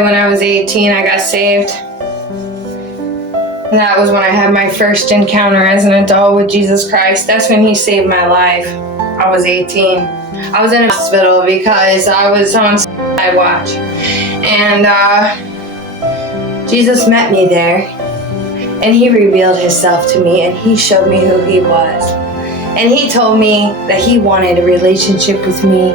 When I was 18, I got saved. And that was when I had my first encounter as an adult with Jesus Christ. That's when he saved my life. I was 18. I was in a hospital because I was on suicide watch. And Jesus met me there. And he revealed himself to me, and he showed me who he was. And he told me that he wanted a relationship with me.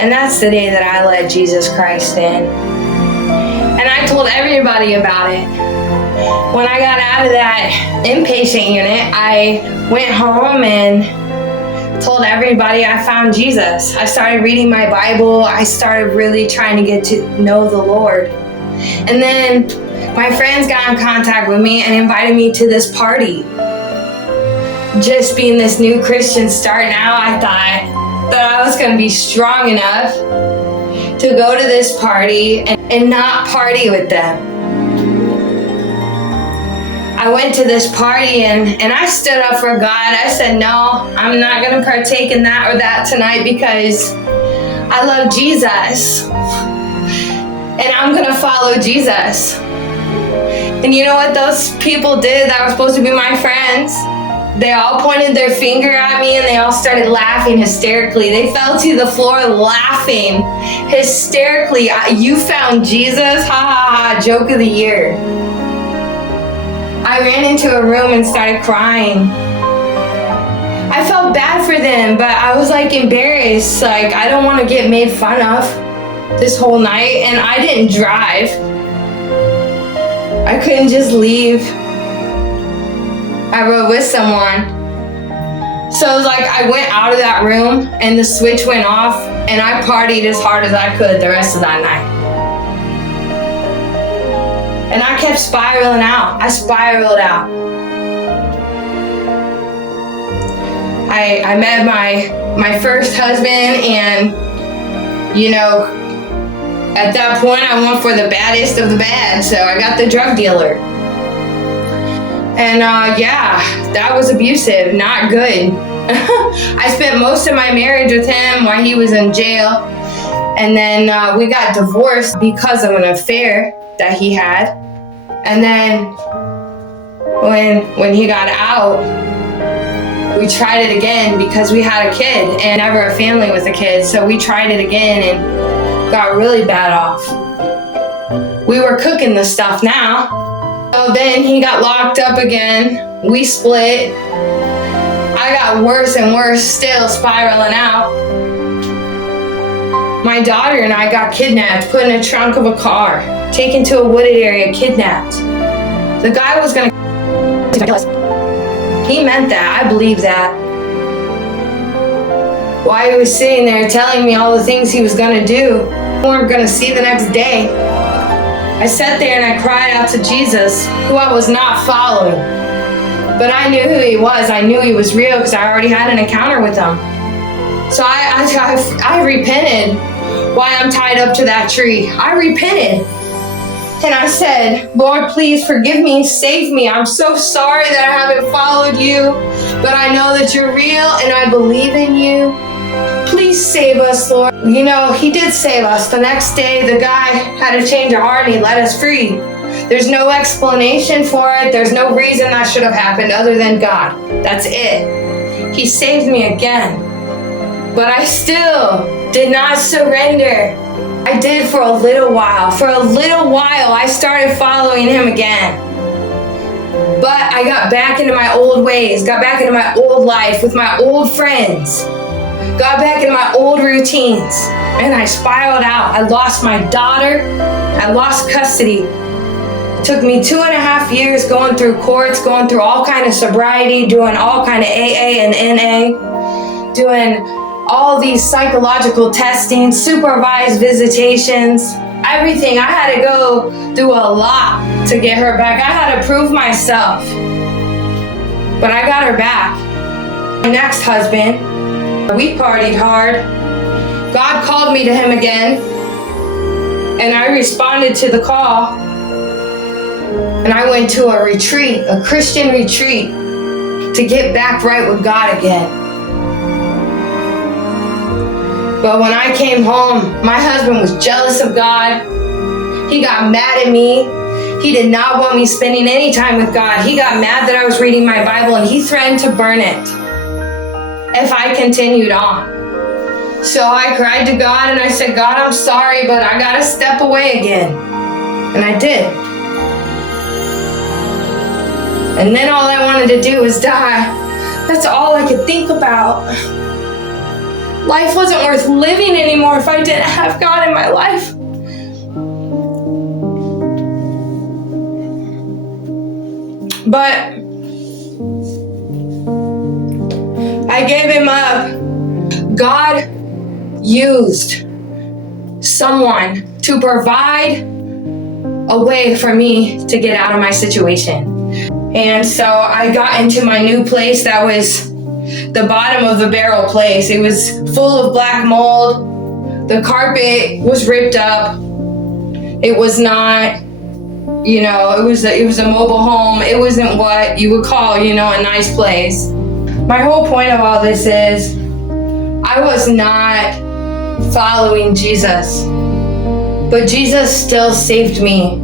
And that's the day that I let Jesus Christ in. And I told everybody about it. When I got out of that inpatient unit, I went home and told everybody I found Jesus. I started reading my Bible. I started really trying to get to know the Lord. And then my friends got in contact with me and invited me to this party. Just being this new Christian starting out, I thought that I was going to be strong enough to go to this party and not party with them. I went to this party and I stood up for God. I said, no, I'm not going to partake in that or that tonight because I love Jesus. And I'm going to follow Jesus. And you know what those people did that were supposed to be my friends? They all pointed their finger at me and they all started laughing hysterically. They fell to the floor laughing hysterically. You found Jesus? Ha ha ha, joke of the year. I ran into a room and started crying. I felt bad for them, but I was like embarrassed. Like, I don't want to get made fun of this whole night, and I didn't drive. I couldn't just leave. I rode with someone. So it was like I went out of that room and the switch went off and I partied as hard as I could the rest of that night. And I kept spiraling out. I spiraled out. I met my first husband, and you know, at that point I went for the baddest of the bad, so I got the drug dealer. And yeah, that was abusive, not good. I spent most of my marriage with him while he was in jail. And then we got divorced because of an affair that he had. And then when he got out, we tried it again because we had a kid and never a family with a kid. So we tried it again and got really bad off. We were cooking the stuff now. So then he got locked up again. We split. I got worse and worse, still spiraling out. My daughter and I got kidnapped, put in a trunk of a car, taken to a wooded area, kidnapped. The guy was gonna kill us. He meant that, I believe that. While he was sitting there telling me all the things he was gonna do, we weren't gonna see the next day. I sat there and I cried out to Jesus, who I was not following. But I knew who he was. I knew he was real because I already had an encounter with him. So I repented while I'm tied up to that tree. I repented. And I said, Lord, please forgive me, save me. I'm so sorry that I haven't followed you, but I know that you're real and I believe in you. Please save us, Lord. You know, he did save us. The next day, the guy had a change of heart and he let us free. There's no explanation for it. There's no reason that should have happened other than God. That's it. He saved me again. But I still did not surrender. I did for a little while. For a little while, I started following him again. But I got back into my old ways, got back into my old life with my old friends, got back into my old routines, and I spiraled out. I lost my daughter. I lost custody. It took me 2.5 years going through courts, going through all kind of sobriety, doing all kind of AA and NA, doing all these psychological testing, supervised visitations, everything. I had to go through a lot to get her back. I had to prove myself. But I got her back. My next husband, we partied hard. God called me to him again, and I responded to the call. And I went to a retreat, a Christian retreat, to get back right with God again. But when I came home, my husband was jealous of God. He got mad at me. He did not want me spending any time with God. He got mad that I was reading my Bible, and he threatened to burn it if I continued on. So I cried to God and I said, God, I'm sorry, but I gotta step away again. And I did. And then all I wanted to do was die. That's all I could think about. Life wasn't worth living anymore if I didn't have God in my life. But I gave him up. God used someone to provide a way for me to get out of my situation. And so I got into my new place that was the bottom of the barrel place. It was full of black mold. The carpet was ripped up. It was not, it was a mobile home. It wasn't what you would call, a nice place. My whole point of all this is I was not following Jesus, but Jesus still saved me.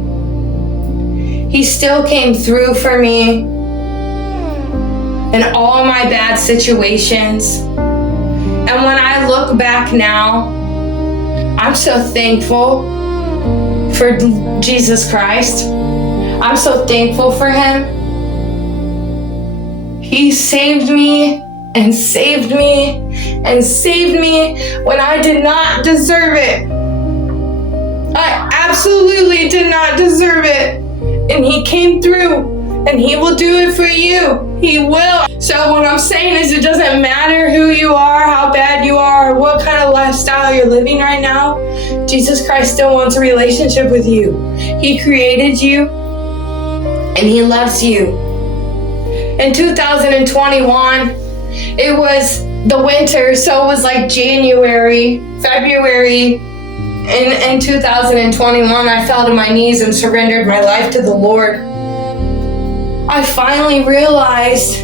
He still came through for me in all my bad situations. And when I look back now, I'm so thankful for Jesus Christ. I'm so thankful for him. He saved me and saved me and saved me when I did not deserve it. I absolutely did not deserve it. And he came through, and he will do it for you. He will. So what I'm saying is, it doesn't matter who you are, how bad you are, or what kind of lifestyle you're living right now. Jesus Christ still wants a relationship with you. He created you, and he loves you. In 2021, it was the winter, so it was like January, February. In 2021, I fell to my knees and surrendered my life to the Lord. I finally realized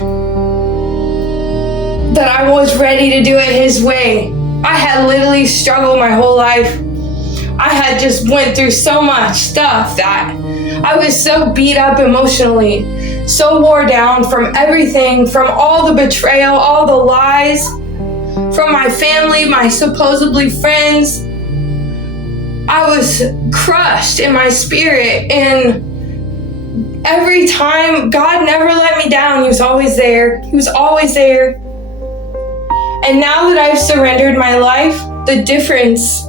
that I was ready to do it his way. I had literally struggled my whole life. I had just went through so much stuff that I was so beat up emotionally, so wore down from everything, from all the betrayal, all the lies, from my family, my supposedly friends. I was crushed in my spirit, and every time, God never let me down. He was always there. He was always there. And now that I've surrendered my life, the difference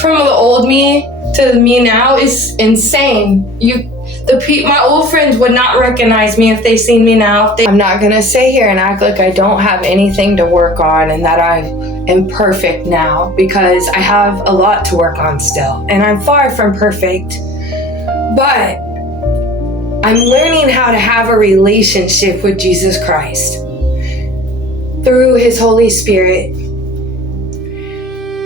from the old me to me now is insane. My old friends would not recognize me if they seen me now. I'm not gonna sit here and act like I don't have anything to work on and that I am perfect now, because I have a lot to work on still, and I'm far from perfect. But I'm learning how to have a relationship with Jesus Christ through his Holy Spirit.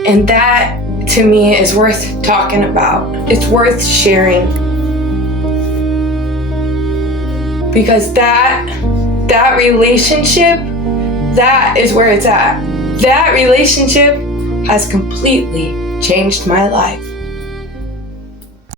And that, to me, is worth talking about. It's worth sharing. Because that relationship, that is where it's at. That relationship has completely changed my life.